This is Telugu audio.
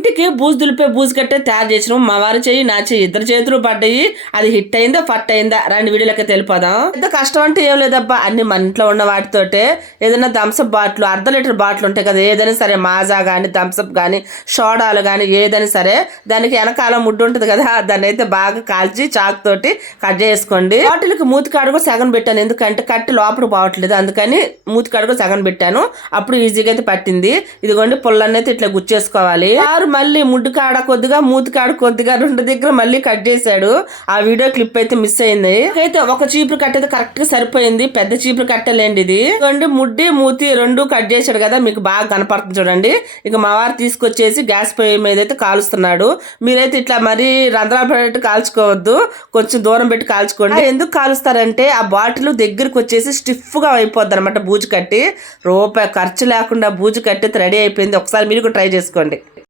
ఇంటికి బూజు దులిపే బూజు కట్టే తయారు చేసినాం. మా వారి చెయ్యి నా చెయ్యి ఇద్దరు చేతులు పడ్డాయి. అది హిట్ అయిందా ఫట్ అయిందా? రెండు వీడియోలకి తెలిపోదాం. పెద్ద కష్టం అంటే ఏం లేదబ్బా. అన్ని మన ఇంట్లో ఉన్న వాటితోటే. ఏదైనా థమ్స్అప్ బాటిల్ అర్ధ లీటర్ బాటిల్ ఉంటాయి కదా ఏదైనా సరే మాజా కానీ థమ్స్అప్ కానీ సోడాలు కానీ ఏదైనా సరే దానికి వెనకాల ముడ్డు ఉంటుంది కదా దాన్ని అయితే బాగా కాల్చి చాక్ తోటి కట్ చేసుకోండి. బాటిల్కి మూతి కూడా సగం పెట్టాను. ఎందుకంటే కట్టి లోపల పోవట్లేదు. అందుకని మూతి కూడా సగం పెట్టాను. అప్పుడు ఈజీగా అయితే పట్టింది. ఇదిగోండి పుల్లన్నైతే ఇట్లా గుచ్చేసుకోవాలి. ఆరు మళ్ళీ ముడ్డు కాడ కొద్దిగా మూతి కాడ కొద్దిగా రెండు దగ్గర మళ్ళీ కట్ చేశాడు. ఆ వీడియో క్లిప్ అయితే మిస్ అయింది. అయితే ఒక చీపురు కట్ అయితే కరెక్ట్గా సరిపోయింది. పెద్ద చీపురు కట్టలేండి ఇది. ఇదిగోండి ముడ్డి మూతి రెండు కట్ చేశాడు కదా మీకు బాగా కనపడుతుంది చూడండి. ఇక మా వారు తీసుకొచ్చేసి గ్యాస్ పొయ్యి మీద అయితే కాలుస్తున్నాడు. మీరైతే ఇట్లా మరీ రంధ్రాలు పెట్టి కాల్చుకోవద్దు. కొంచెం దూరం పెట్టి కాల్చుకోండి. ఎందుకు కాలుస్తారంటే ఆ బాటిల్ దగ్గరకు వచ్చేసి స్టిఫ్గా అయిపోద్ది అనమాట బూజు కట్టి. రూపాయి ఖర్చు లేకుండా బూజు కట్టి రెడీ అయిపోయింది. ఒకసారి మీరు కూడా ట్రై చేసుకోండి.